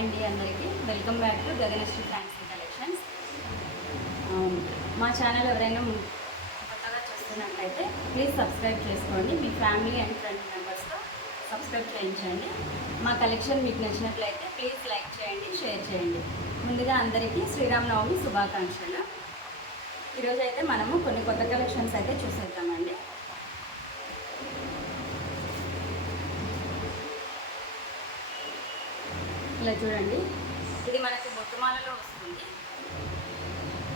అండి అందరికీ welcome back to Gaganasri fancy collections. మా ఛానల్ ఎవరైనా కొత్తగా చూస్తున్నట్లయితే ప్లీజ్ సబ్స్క్రైబ్ చేసుకోండి. మీ ఫ్యామిలీ అండ్ ఫ్రెండ్ మెంబర్స్తో సబ్స్క్రైబ్ చేయించండి. మా కలెక్షన్ మీకు నచ్చినట్లయితే ప్లీజ్ లైక్ చేయండి, షేర్ చేయండి. ముందుగా అందరికీ శ్రీరామనవమి శుభాకాంక్షలు. ఈరోజు అయితే మనము కొన్ని కొత్త కలెక్షన్స్ అయితే చూసేద్దామండి. ఇలా చూడండి, ఇది మనకి బొట్టుమాలలో వస్తుంది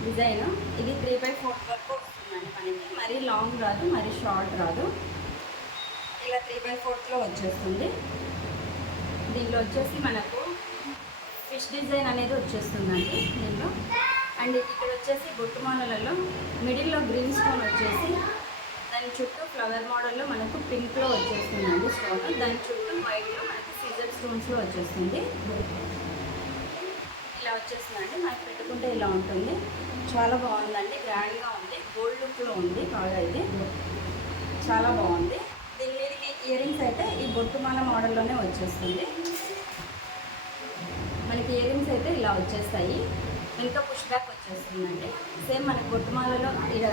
డిజైన్. ఇది 3/4 వరకు వస్తుందండి మనకి. మరీ లాంగ్ రాదు, మరీ షార్ట్ రాదు. ఇలా 3/4లో వచ్చేస్తుంది. దీనిలో వచ్చేసి మనకు ఫిష్ డిజైన్ అనేది వచ్చేస్తుందండి దీనిలో. అండ్ ఇక్కడ వచ్చేసి బొట్టుమాలలో మిడిల్లో గ్రీన్ స్టోన్ వచ్చేసి దాని చుట్టూ ఫ్లవర్ మోడల్లో మనకు పింక్లో వచ్చేస్తుందండి స్టోన్. దాని చుట్టూ వైట్లో మనకి సీజర్ స్టోన్స్లో వచ్చేస్తుంది. ఇలా వచ్చేస్తుందండి. మనకి పెట్టుకుంటే ఇలా ఉంటుంది. చాలా బాగుందండి, గ్రాండ్గా ఉంది, గోల్డ్ లుక్లో ఉంది. బాగా ఇది చాలా బాగుంది. దీని మీదకి ఇయర్ రింగ్స్ అయితే ఈ బొట్టుమాల మోడల్లోనే వచ్చేస్తుంది. మనకి ఇయర్ రింగ్స్ అయితే ఇలా వచ్చేస్తాయి. ఇంకా పుష్ బ్యాక్ వచ్చేస్తుందండి. సేమ్ మనకి బొట్టుమాలలో ఇలా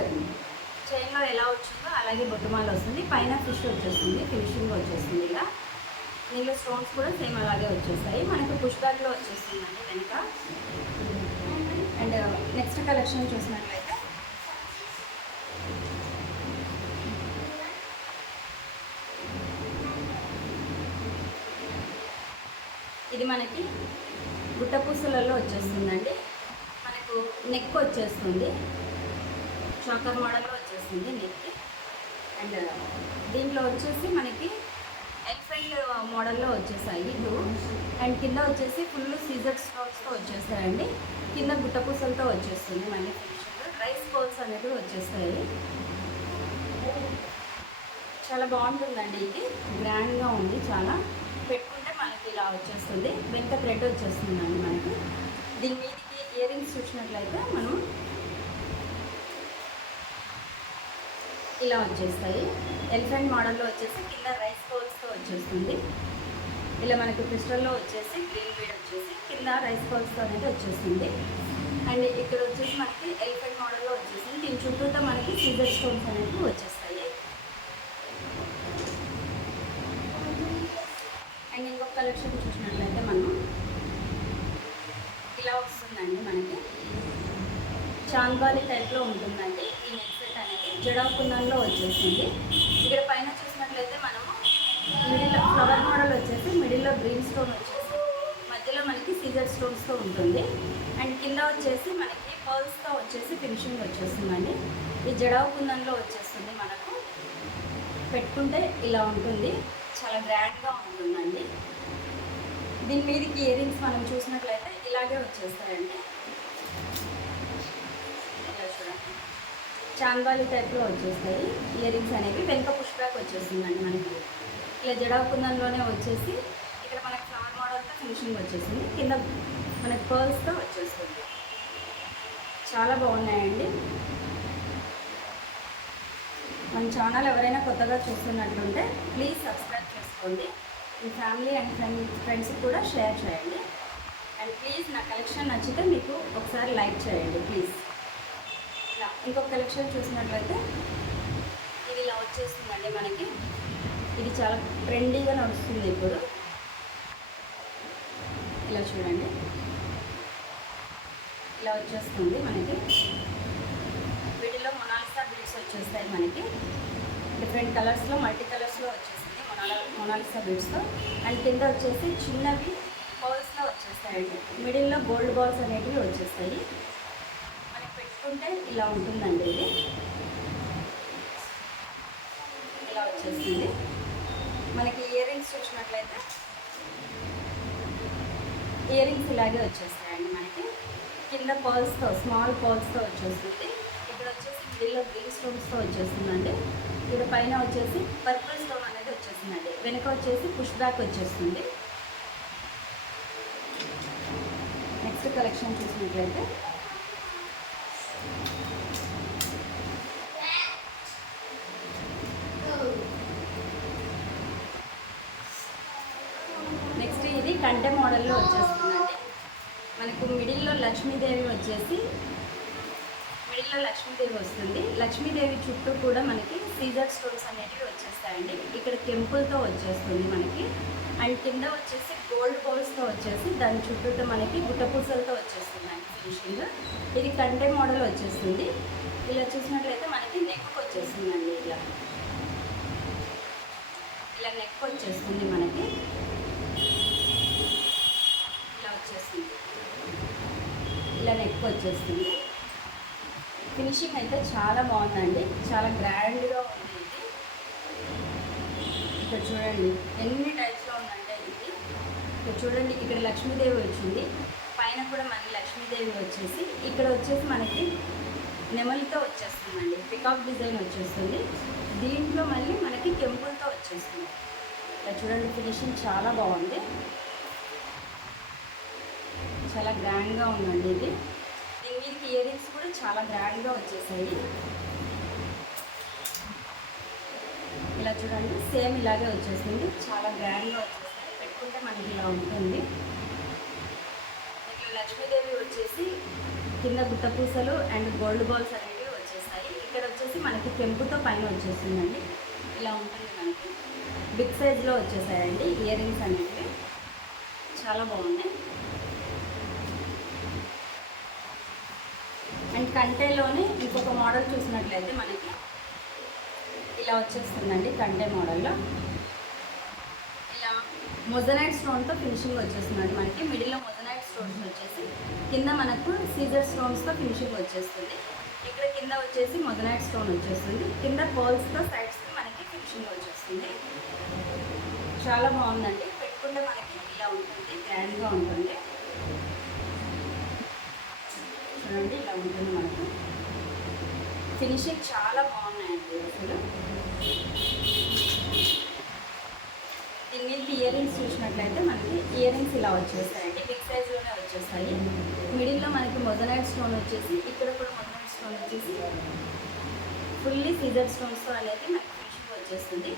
చైన్లో ఎలా వచ్చిందో అలాగే బొట్టుమాల వస్తుంది. పైన ఫిష్ వచ్చేస్తుంది, ఫినిషింగ్ వచ్చేస్తుంది. ఇలా దీనిలో స్టోన్స్ కూడా సేమ్ అలాగే వచ్చేస్తాయి. మనకు పుష్ బ్యాక్లో వచ్చేస్తుందండి వెనుక. అండ్ నెక్స్ట్ కలెక్షన్ చూసినట్లయితే ఇది మనకి గుట్టపూసలలో వచ్చేస్తుందండి. మనకు నెక్ వచ్చేస్తుంది, చాకర్ మోడల్లో వచ్చేస్తుంది నెక్. అండ్ దీంట్లో వచ్చేసి మనకి ఎలిఫెంట్ మోడల్లో వచ్చేసాయి టూ. అండ్ కింద వచ్చేసి ఫుల్ సీజర్ స్టోన్స్తో వచ్చేస్తాయండి. కింద గుట్టపూసలతో వచ్చేస్తుంది మళ్ళీ ఫినిషింగ్. రైస్ బౌల్స్ అనేది వచ్చేస్తాయి. చాలా బాగుంటుందండి. ఇది గ్రాండ్గా ఉంది చాలా. పెట్టుకుంటే మనకి ఇలా వచ్చేస్తుంది. వెంట థ్రెడ్ వచ్చేస్తుందండి మనకి. దీని మీదకి ఇయర్ రింగ్స్ చూసినట్లయితే మనం ఇలా వచ్చేస్తాయి. ఎలిఫెంట్ మోడల్లో వచ్చేసి కింద రైస్ బౌల్స్తో వచ్చేస్తుంది. ఇలా మనకు క్రిస్టల్లో వచ్చేసి గ్రీన్ బీడ్ వచ్చేసి కింద రైస్ బౌల్స్తో అనేది వచ్చేస్తుంది. అండ్ ఇక్కడ వచ్చేసి మనకి ఎలిఫెంట్ మోడల్లో వచ్చేసింది. దీని చుట్టూతో మనకి సీజర్ స్టోన్స్ అనేవి వచ్చేస్తాయి. అండ్ ఇంకొక కలెక్షన్ చూసినట్లయితే మనం ఇలా వస్తుందండి. మనకి చాంద్బాలి టైప్లో ఉంటుందండి ఈ నెక్ సెట్ అనేది. జడా కుందన్లో వచ్చేస్తుంది. ఇక్కడ పైన చూసినట్లయితే మనము మిడిల్లో ఫ్లవర్ మోడల్ వచ్చేసి మిడిల్లో గ్రీన్ స్టోన్ వచ్చేసి మధ్యలో మనకి సీజర్ స్టోన్స్తో ఉంటుంది. అండ్ కింద వచ్చేసి మనకి పర్ల్స్తో వచ్చేసి ఫినిషింగ్ వచ్చేస్తుందండి. ఈ జడా కుందన్లో వచ్చేస్తుంది. మనకు పెట్టుకుంటే ఇలా ఉంటుంది. చాలా గ్రాండ్గా ఉంటుందండి. దీని మీదకి ఇయర్ రింగ్స్ మనం చూసినట్లయితే ఇలాగే వచ్చేస్తాయండి. ఇలా చూడండి, చాంద్బాలి టైప్లో వచ్చేస్తాయి ఇయర్ రింగ్స్ అనేవి. వెనుక పుష్ బ్యాక్ వచ్చేస్తుందండి మనకి. ఇలా జడా కుందన్లోనే వచ్చేసి ఇక్కడ మనకి ఫ్లవర్ మోడల్తో ఫినిషింగ్ వచ్చేసింది. కింద మనకి పర్ల్స్తో వచ్చేస్తుంది. చాలా బాగున్నాయండి. మన ఛానల్ ఎవరైనా కొత్తగా చూస్తున్నట్లుంటే ప్లీజ్ సబ్స్క్రైబ్ చేసుకోండి. మీ ఫ్యామిలీ అండ్ ఫ్రెండ్స్కి కూడా షేర్ చేయండి. అండ్ ప్లీజ్ నా కలెక్షన్ నచ్చితే మీకు ఒకసారి లైక్ చేయండి ప్లీజ్. ఇలా ఇంకొక కలెక్షన్ చూసినట్లయితే ఇది ఇలా వచ్చేస్తుందండి మనకి. ఇది చాలా ట్రెండీగా నడుస్తుంది ఇప్పుడు. ఇలా చూడండి, ఇలా వచ్చేస్తుంది మనకి. వీటిలో మొనాలిసా బీడ్స్ వచ్చేస్తాయి మనకి. డిఫరెంట్ కలర్స్లో మల్టీ కలర్స్లో వచ్చేసింది మొనాలిసా బీడ్స్తో. అండ్ కింద వచ్చేసి చిన్నవి బాల్స్లో వచ్చేస్తాయండి. మిడిల్లో గోల్డ్ బాల్స్ అనేటివి వచ్చేస్తాయి. మనకి పెట్టుకుంటే ఇలా ఉంటుందండి. ఇది ఇలా వచ్చేస్తుంది. మనకి ఇయర్ రింగ్స్ చూసినట్లయితే ఇయర్ రింగ్స్ ఇలాగే వచ్చేస్తాయండి మనకి. కింద పర్ల్స్తో స్మాల్ పర్ల్స్తో వచ్చేస్తుంది. ఇక్కడ వచ్చేసి మిడిల్లో గ్రీన్ స్టోన్స్తో వచ్చేస్తుందండి. ఇక్కడ పైన వచ్చేసి పర్పుల్ స్టోన్ అనేది వచ్చేస్తుందండి. వెనుక వచ్చేసి పుష్ బ్యాక్ వచ్చేస్తుంది. నెక్స్ట్ కలెక్షన్ చూసినట్లయితే కంటె మోడల్లో వచ్చేస్తుందండి. మనకు మిడిల్లో లక్ష్మీదేవి వచ్చేసి మిడిల్లో లక్ష్మీదేవి వస్తుంది. లక్ష్మీదేవి చుట్టూ కూడా మనకి సీజర్ స్టోన్స్ అనేటివి వచ్చేస్తాయండి. ఇక్కడ కెంపుల్తో వచ్చేస్తుంది మనకి. అండ్ కింద వచ్చేసి గోల్డ్ బౌల్స్తో వచ్చేసి దాని చుట్టూతో మనకి గుట్టపూసలతో వచ్చేస్తుందండి ఫినిషింగ్. ఇది కంటే మోడల్ వచ్చేస్తుంది. ఇలా చూసినట్లయితే మనకి నెక్ వచ్చేస్తుందండి. ఇలా నెక్ వచ్చేస్తుంది మనకి. ఇలా వచ్చేస్తుంది, ఇలా నెక్ వచ్చేస్తుంది. ఫినిషింగ్ అయితే చాలా బాగుందండి, చాలా గ్రాండ్గా ఉంది ఇది. ఇక్కడ చూడండి ఎన్ని టైప్స్లో ఉందంటే ఇది. ఇక్కడ చూడండి, ఇక్కడ లక్ష్మీదేవి వచ్చింది, పైన కూడా మనకి లక్ష్మీదేవి వచ్చేసి ఇక్కడ వచ్చేసి మనకి నెమలితో వచ్చేస్తుందండి. పికాక్ డిజైన్ వచ్చేస్తుంది. దీంట్లో మళ్ళీ మనకి కెంపుల్తో వచ్చేస్తుంది. ఇక్కడ చూడండి ఫినిషింగ్ చాలా బాగుంది, చాలా గ్రాండ్గా ఉందండి ఇది. దీని మీదకి ఇయర్ రింగ్స్ కూడా చాలా గ్రాండ్గా వచ్చేసాయి. ఇలా చూడండి సేమ్ ఇలాగే వచ్చేస్తుంది, చాలా గ్రాండ్గా వచ్చేస్తాయి. పెట్టుకుంటే మనకి ఇలా ఉంటుంది. ఇట్లా లక్ష్మీదేవి వచ్చేసి కింద గుట్టపూసలు అండ్ గోల్డ్ బాల్స్ అనేవి వచ్చేసాయి. ఇక్కడ వచ్చేసి మనకి కెంపుతో పైన వచ్చేస్తుందండి. ఇలా ఉంటుంది మనకి. బిగ్ సైజ్లో వచ్చేసాయండి ఇయర్ రింగ్స్ అనేవి, చాలా బాగున్నాయి. అండ్ కంటేలోనే ఇంకొక మోడల్ చూసినట్లయితే మనకి ఇలా వచ్చేస్తుందండి. కంటే మోడల్లో ఇలా మొజనైట్ స్టోన్తో ఫినిషింగ్ వచ్చేస్తుందండి మనకి. మిడిల్లో మొజనైట్ స్టోన్స్ వచ్చేసి కింద మనకు సీజర్ స్టోన్స్తో ఫినిషింగ్ వచ్చేస్తుంది. ఇక్కడ కింద వచ్చేసి మొజనైట్ స్టోన్ వచ్చేస్తుంది. కింద పర్ల్స్తో సైడ్స్కి మనకి ఫినిషింగ్ వచ్చేస్తుంది. చాలా బాగుందండి. పెట్టుకుంటే మనకి ఇలా ఉంటుంది, గ్రాండ్గా ఉంటుంది. చూడండి ఇలా ఉంటుంది మనకు. ఫినిషింగ్ చాలా బాగున్నాయండి అసలు. దీని మీద ఇయర్ రింగ్స్ చూసినట్లయితే మనకి ఇయర్ రింగ్స్ ఇలా వచ్చేస్తాయండి. బిగ్ సైజ్లోనే వచ్చేస్తాయి. మిడిల్లో మనకి మొజనైట్ స్టోన్ వచ్చేసి ఇక్కడ కూడా మొజనైట్ స్టోన్ వచ్చేసి ఫుల్లీ సీజర్ స్టోన్స్తో అనేది మనకి ఫినిషింగ్ వచ్చేస్తుంది.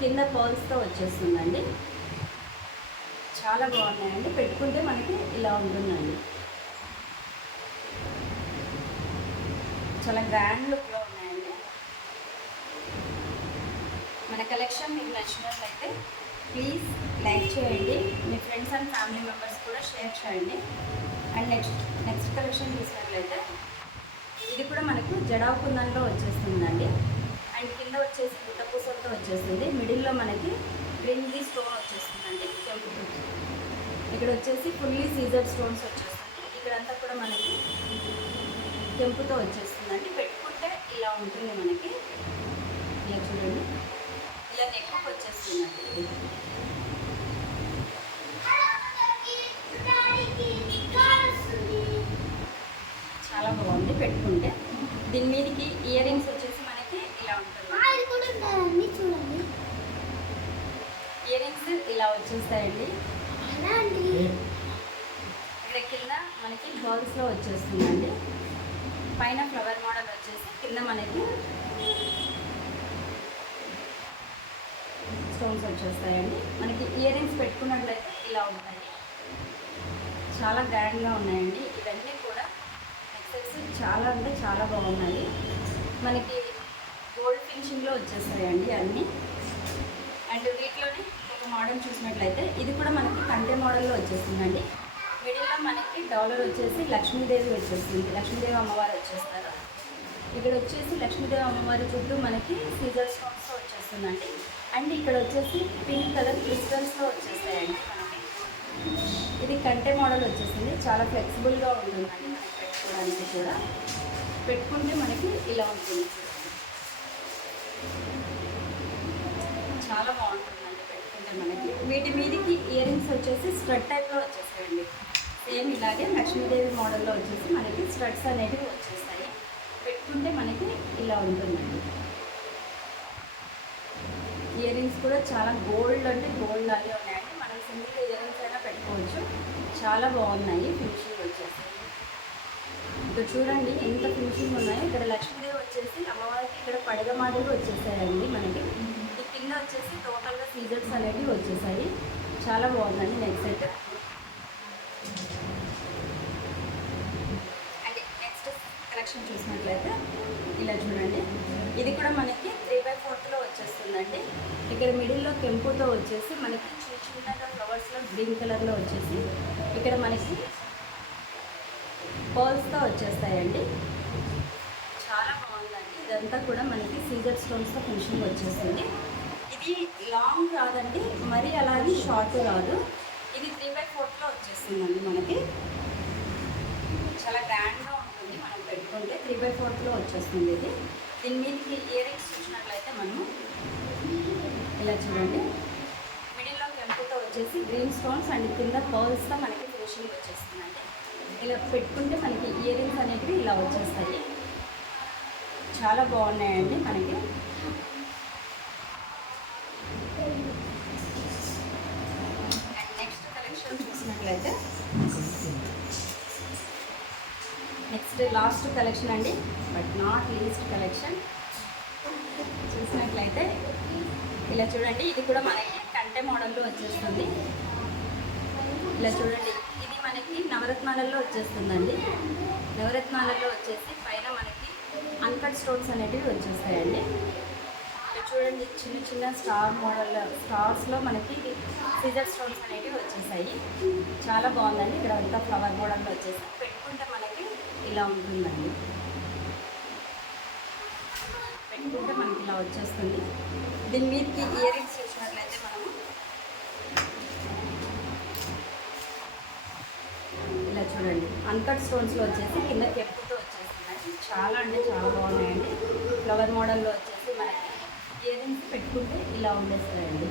కింద పర్ల్స్తో వచ్చేస్తుందండి. చాలా బాగున్నాయండి. పెట్టుకుంటే మనకి ఇలా ఉంటుందండి. చాలా గ్రాండ్ లుక్లో ఉన్నాయండి. మన కలెక్షన్ మీకు నచ్చినట్లయితే ప్లీజ్ లైక్ చేయండి, మీ ఫ్రెండ్స్ అండ్ ఫ్యామిలీ మెంబర్స్ కూడా షేర్ చేయండి. అండ్ నెక్స్ట్ కలెక్షన్ చూసినట్లయితే ఇది కూడా మనకు జడావు కుందన్లో వచ్చేస్తుందండి. అండ్ కింద వచ్చేసి గుట్టపూసలతో వచ్చేస్తుంది. మిడిల్లో మనకి గ్రీన్లీ స్టోన్ వచ్చేస్తుందండి. ఇక్కడ వచ్చేసి ఫుల్లీ సీజర్ స్టోన్స్ వచ్చేస్తుంది. ఇక్కడంతా కూడా మనకి కెంపుతో వచ్చేస్తుందండి. పెట్టుకుంటే ఇలా ఉంటుంది మనకి. ఇలా చూడండి, ఇలా నెక్ వచ్చేస్తుందండి. చాలా బాగుంది పెట్టుకుంటే. దీని మీదకి ఇయర్ రింగ్స్ వచ్చేసి మనకి ఇలా ఉంటుంది. చూడండి ఇయర్ రింగ్స్ ఇలా వచ్చేస్తాయండి. ఇక్కడ కింద మనకి గర్ల్స్లో వచ్చేస్తుందండి. పైన ఫ్లవర్ మోడల్ వచ్చేసి కింద మనకి స్టోన్స్ వచ్చేస్తాయండి. మనకి ఇయర్ రింగ్స్ పెట్టుకున్నట్లయితే ఇలా ఉంటాయి. చాలా గ్రాండ్గా ఉన్నాయండి. ఇవన్నీ కూడా నెక్సెట్స్ చాలా అంటే చాలా బాగున్నాయి. మనకి గోల్డ్ ఫినిషింగ్లో వచ్చేస్తాయండి అన్నీ. అండ్ వీటిలోనే ఒక మోడల్ చూసినట్లయితే ఇది కూడా మనకి కంటే మోడల్లో వచ్చేస్తుందండి. మిడిల్లో మనకి డాలర్ వచ్చేసి లక్ష్మీదేవి వచ్చేస్తుంది. లక్ష్మీదేవి అమ్మవారు వచ్చేస్తారు. ఇక్కడ వచ్చేసి లక్ష్మీదేవి అమ్మవారి చుట్టూ మనకి సీజర్ స్టోన్స్తో వచ్చేస్తుందండి. అండ్ ఇక్కడ వచ్చేసి పింక్ కలర్ క్రిస్టల్స్తో వచ్చేస్తాయండి మనకి. ఇది కంటే మోడల్ వచ్చేసింది. చాలా ఫ్లెక్సిబుల్గా ఉంటుందండి మనకి పెట్టుకోవడానికి కూడా. పెట్టుకుంటే మనకి ఇలా ఉంటుంది. చాలా బాగుంటుందండి పెట్టుకుంటే మనకి. వీటి మీదకి ఇయర్ రింగ్స్ వచ్చేసి స్ట్రట్ టైప్లో వచ్చేసాయండి. సేమ్ ఇలాగే లక్ష్మీదేవి మోడల్లో వచ్చేసి మనకి స్ట్రట్స్ అనేవి వచ్చేస్తాయి. పెట్టుకుంటే మనకి ఇలా ఉంటుందండి. ఇయర్ రింగ్స్ కూడా చాలా గోల్డ్ అంటే గోల్డ్ లాగే ఉన్నాయండి. మనం సింగిల్ ఇయర్ రింగ్స్ అయినా పెట్టుకోవచ్చు. చాలా బాగున్నాయి ఫినిషింగ్ వచ్చేసి. ఇక్కడ చూడండి ఎంత ఫినిషింగ్ ఉన్నాయో. ఇక్కడ లక్ష్మీదేవి వచ్చేసి అమ్మవారికి ఇక్కడ పడగ మాదిరిగా వచ్చేసాయండి మనకి. ఈ కింద వచ్చేసి టోటల్గా సీజర్స్ అనేవి వచ్చేసాయి. చాలా బాగుందండి నెక్ సెట్. కలెక్షన్ చూసినట్లయితే ఇలా చూడండి. ఇది కూడా మనకి 3/4లో వచ్చేస్తుందండి. ఇక్కడ మిడిల్లో కెంపుతో వచ్చేసి మనకి చిన్న చిన్నగా ఫ్లవర్స్లో గ్రీన్ కలర్లో వచ్చేసి ఇక్కడ మనకి పర్ల్స్తో వచ్చేస్తాయండి. చాలా బాగుందండి. ఇదంతా కూడా మనకి సీజర్ స్టోన్స్తో ఫినిషింగ్ వచ్చేస్తుంది. ఇది లాంగ్ రాదండి, మరీ అలాగే షార్ట్ రాదు. ఇది 3/4లో వచ్చేస్తుందండి. మనకి చాలా గ్రాండ్గా ఉంటుంది. మనం పెట్టుకుంటే 3/4లో వచ్చేస్తుంది. ఇది దీని మీదకి ఇయర్ రింగ్స్ చూసినట్లయితే మనము ఇలా చూడండి. మిడిల్లో కెంపుతో వచ్చేసి గ్రీన్ స్టోన్స్ అండ్ కింద పర్ల్స్తో మనకి ఫినిషింగ్ వచ్చేస్తుందండి. ఇలా పెట్టుకుంటే మనకి ఇయర్ రింగ్స్ అనేటివి ఇలా వచ్చేస్తాయి. చాలా బాగున్నాయండి మనకి. అండ్ నెక్స్ట్ కలెక్షన్ చూసినట్లయితే నెక్స్ట్ లాస్ట్ కలెక్షన్ అండి, బట్ నాట్ లీస్ట్ కలెక్షన్ చూసినట్లయితే ఇలా చూడండి. ఇది కూడా మనకి కంటె మోడల్లో వచ్చేస్తుంది. ఇలా చూడండి. ఇది మనకి నవరత్నాలలో వచ్చేస్తుందండి. నవరత్నాలలో వచ్చేసి పైన మనకి అన్కట్ స్టోన్స్ అనేటివి వచ్చేస్తాయండి. ఇక్కడ చూడండి, చిన్న చిన్న స్టార్ మోడల్ స్టార్స్లో మనకి సిజర్ స్టోన్స్ అనేటివి వచ్చేసాయి. చాలా బాగుందండి. ఇక్కడ అంతా ఫ్లవర్ మోడల్లో వచ్చేసి పెట్టుకుంటే మనకి ఇలా ఉంటుందండి. పెట్టుకుంటే మనకి ఇలా వచ్చేస్తుంది. దీని మీదకి ఇయర్ రింగ్స్ చూసినట్లయితే మనము ఇలా చూడండి. అన్కట్ స్టోన్స్లో వచ్చేసి కింద కెప్పుతో వచ్చేస్తున్నాయి. చాలా అంటే చాలా బాగున్నాయండి. ఫ్లవర్ మోడల్లో వచ్చేసి మనకి ఇయర్ రింగ్స్ పెట్టుకుంటే ఇలా ఉండేస్తాయండి.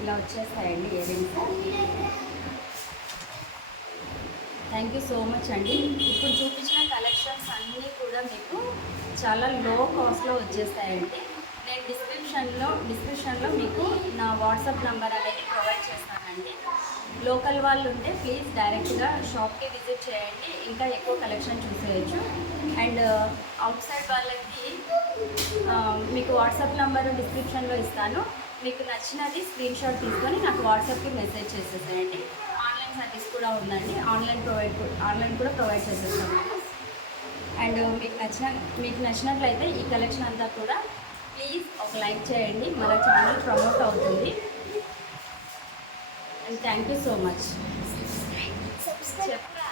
ఇలా వచ్చేస్తాయండి ear rings. Thank you so much అండి. ఇప్పుడు చూపించిన కలెక్షన్స్ అన్నీ కూడా మీకు చాలా లో కాస్ట్లో వచ్చేస్తాయండి. నేను డిస్క్రిప్షన్లో మీకు నా వాట్సాప్ నెంబర్ అనేది ప్రొవైడ్ చేస్తానండి. లోకల్ వాళ్ళు ఉంటే ప్లీజ్ డైరెక్ట్గా షాప్కి విజిట్ చేయండి, ఇంకా ఎక్కువ కలెక్షన్ చూసేయచ్చు. అండ్ అవుట్ సైడ్ వాళ్ళకి మీకు వాట్సాప్ నెంబర్ డిస్క్రిప్షన్లో ఇస్తాను. మీకు నచ్చినది స్క్రీన్ షాట్ తీసుకొని నాకు వాట్సాప్కి మెసేజ్ చేసేసేయండి. ఆన్లైన్ సర్వీస్ కూడా ఉందండి. ఆన్లైన్ కూడా ప్రొవైడ్ చేసేస్తాను. అండ్ మీకు నచ్చినట్లయితే ఈ కలెక్షన్ అంతా కూడా ప్లీజ్ ఒక లైక్ చేయండి. మన ఛానల్ ప్రమోట్ అవుతుంది. And thank you so much. చెప్పరా